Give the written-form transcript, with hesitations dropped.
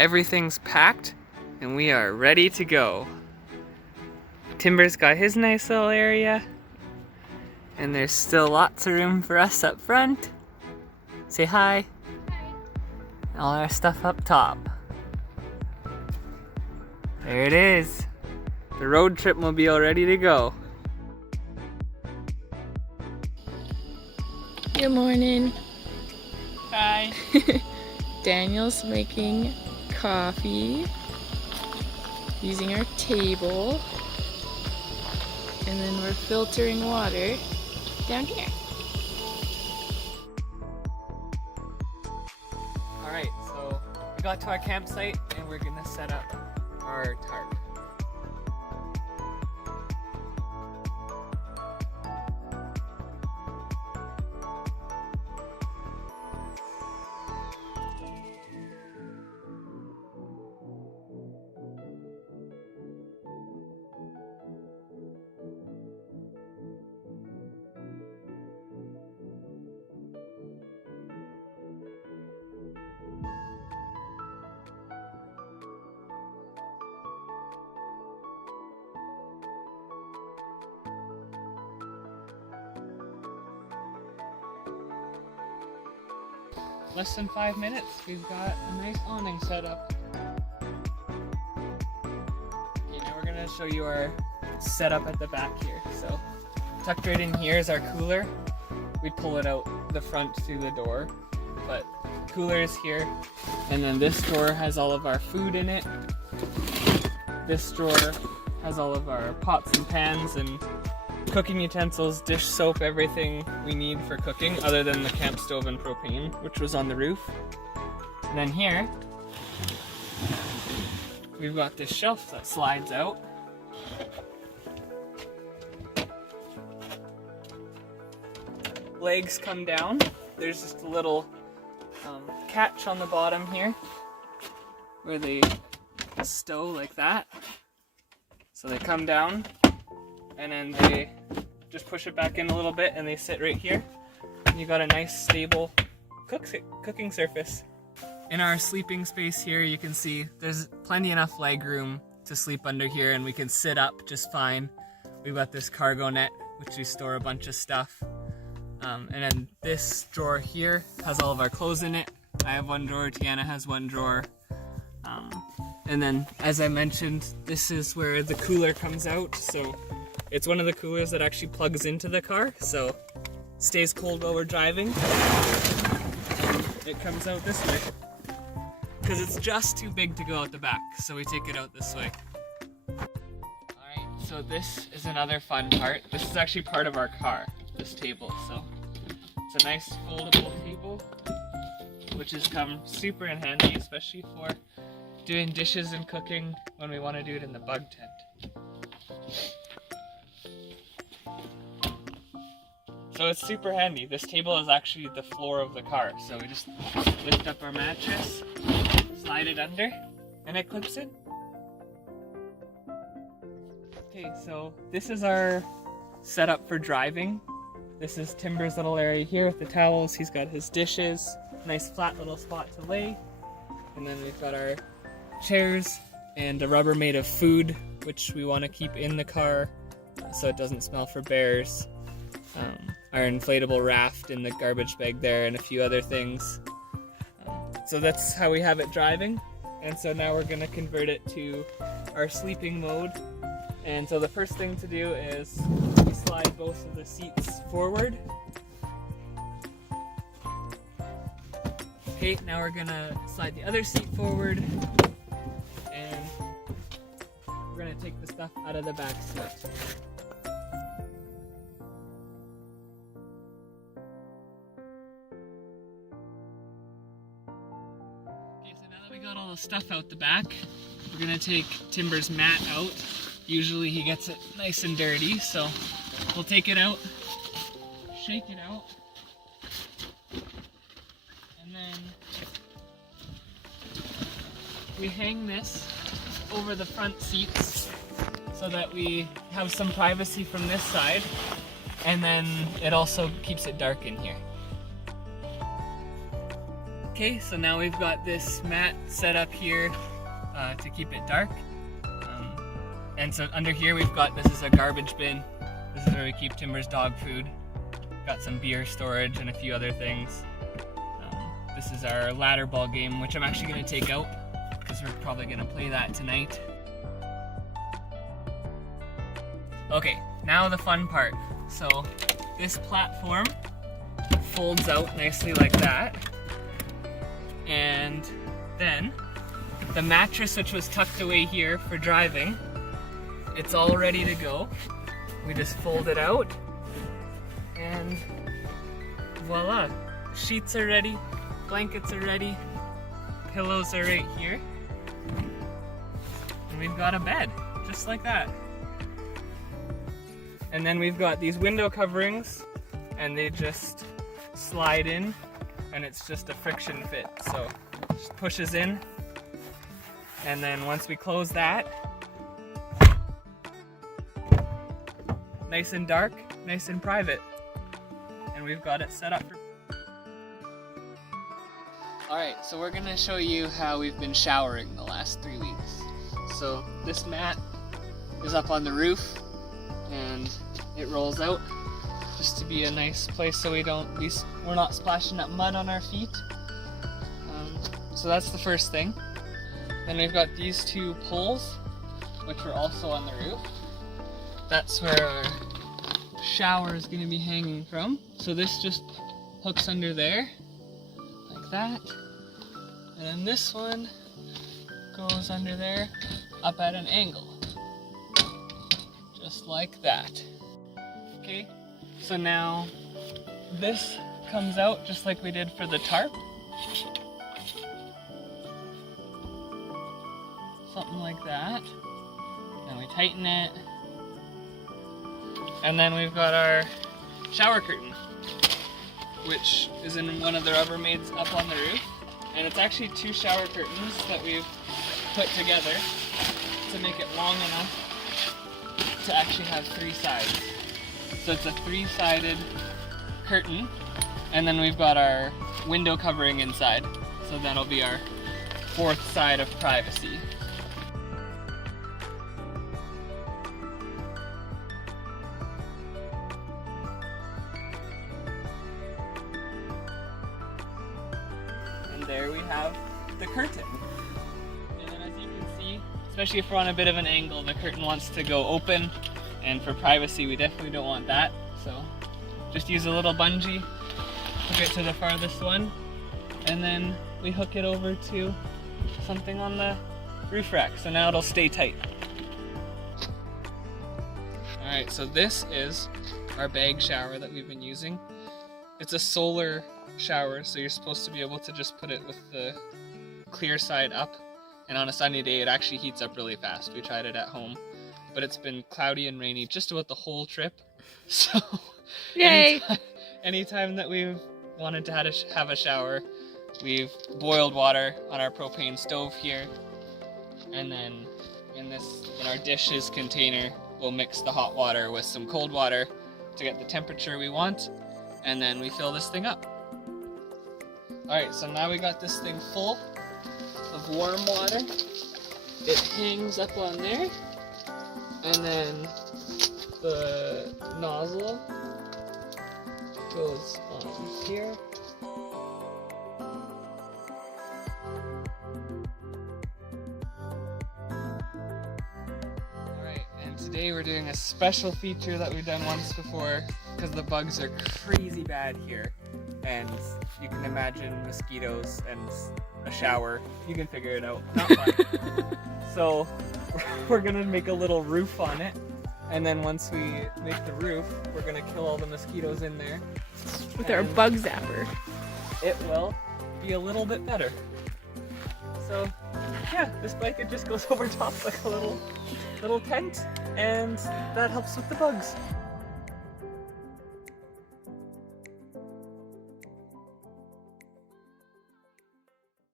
Everything's packed and we are ready to go. Timber's got his nice little area and there's still lots of room for us up front. Say hi. All our stuff up top. There it is. The road trip mobile ready to go. Good morning. Hi. Daniel's making coffee using our table, and then we're filtering water down here. Alright, so we got to our campsite and we're gonna set up our tarp. Less than 5 minutes, we've got a nice awning set up. Okay, now we're gonna show you our setup at the back here. So, tucked right in here is our cooler. We pull it out the front through the door, but cooler is here. And then this drawer has all of our food in it. This drawer has all of our pots and pans and cooking utensils, dish soap, everything we need for cooking other than the camp stove and propane, which was on the roof. And then here, we've got this shelf that slides out. Legs come down. There's just a little catch on the bottom here where they stow like that. So they come down and then they just push it back in a little bit and they sit right here. And you got a nice stable cooking surface. In our sleeping space here, you can see there's plenty enough leg room to sleep under here and we can sit up just fine. We've got this cargo net, which we store a bunch of stuff. And then this drawer here has all of our clothes in it. I have one drawer, Tiana has one drawer. And then, as I mentioned, this is where the cooler comes out. So it's one of the coolers that actually plugs into the car, so stays cold while we're driving. It comes out this way because it's just too big to go out the back, so we take it out this way. Alright, so this is another fun part. This is actually part of our car, this table. So it's a nice foldable table, which has come super in handy, especially for doing dishes and cooking when we want to do it in the bug tent. So it's super handy. This table is actually the floor of the car. So we just lift up our mattress, slide it under, and it clips in. Okay, so this is our setup for driving. This is Timber's little area here with the towels. He's got his dishes, nice flat little spot to lay. And then we've got our chairs and a Rubbermaid of food, which we want to keep in the car so it doesn't smell for bears. Our inflatable raft in the garbage bag there and a few other things. So that's how we have it driving. And so now we're going to convert it to our sleeping mode. And so the first thing to do is we slide both of the seats forward. Okay, now we're going to slide the other seat forward. And we're going to take the stuff out of the back seat. We got all the stuff out the back. We're gonna take Timber's mat out. Usually he gets it nice and dirty, so we'll take it out, shake it out, and then we hang this over the front seats so that we have some privacy from this side, and then it also keeps it dark in here. Okay, so now we've got this mat set up here to keep it dark. And so under here we've got, this is a garbage bin. This is where we keep Timber's dog food. Got some beer storage and a few other things. This is our ladder ball game, which I'm actually going to take out because we're probably going to play that tonight. Okay, now the fun part. So this platform folds out nicely like that. And then the mattress, which was tucked away here for driving, it's all ready to go. We just fold it out and voila. Sheets are ready, blankets are ready, pillows are right here. And we've got a bed, just like that. And then we've got these window coverings and they just slide in and it's just a friction fit. So it just pushes in. And then once we close that, nice and dark, nice and private. And we've got it set up for... Alright, so we're gonna show you how we've been showering the last 3 weeks. So this mat is up on the roof and it rolls out just to be a nice place so we're not splashing up mud on our feet. So that's the first thing. Then we've got these two poles, which are also on the roof. That's where our shower is going to be hanging from. So this just hooks under there, like that. And then this one goes under there, up at an angle. Just like that. Okay, so now this comes out just like we did for the tarp. Something like that. And we tighten it. And then we've got our shower curtain, which is in one of the Rubbermaids up on the roof. And it's actually 2 shower curtains that we've put together to make it long enough to actually have 3 sides. So it's a 3-sided curtain, and then we've got our window covering inside. So that'll be our 4th side of privacy. And there we have the curtain. And then as you can see, especially if we're on a bit of an angle, the curtain wants to go open. And for privacy, we definitely don't want that. So just use a little bungee, hook it to the farthest one, and then we hook it over to something on the roof rack. So now it'll stay tight. Alright, so this is our bag shower that we've been using. It's a solar shower, so you're supposed to be able to just put it with the clear side up. And on a sunny day, it actually heats up really fast. We tried it at home. But it's been cloudy and rainy just about the whole trip. So Yay! Anytime that we've wanted to have a shower, we've boiled water on our propane stove here. And then in our dishes container, we'll mix the hot water with some cold water to get the temperature we want. And then we fill this thing up. Alright, so now we got this thing full of warm water. It hangs up on there. And then the nozzle goes on here. Alright, and today we're doing a special feature that we've done once before because the bugs are crazy bad here. And you can imagine mosquitoes and a shower. You can figure it out. Not fun. So we're gonna make a little roof on it, and then once we make the roof, we're gonna kill all the mosquitoes in there. With our bug zapper. It will be a little bit better. So yeah, this blanket just goes over top like a little tent, and that helps with the bugs.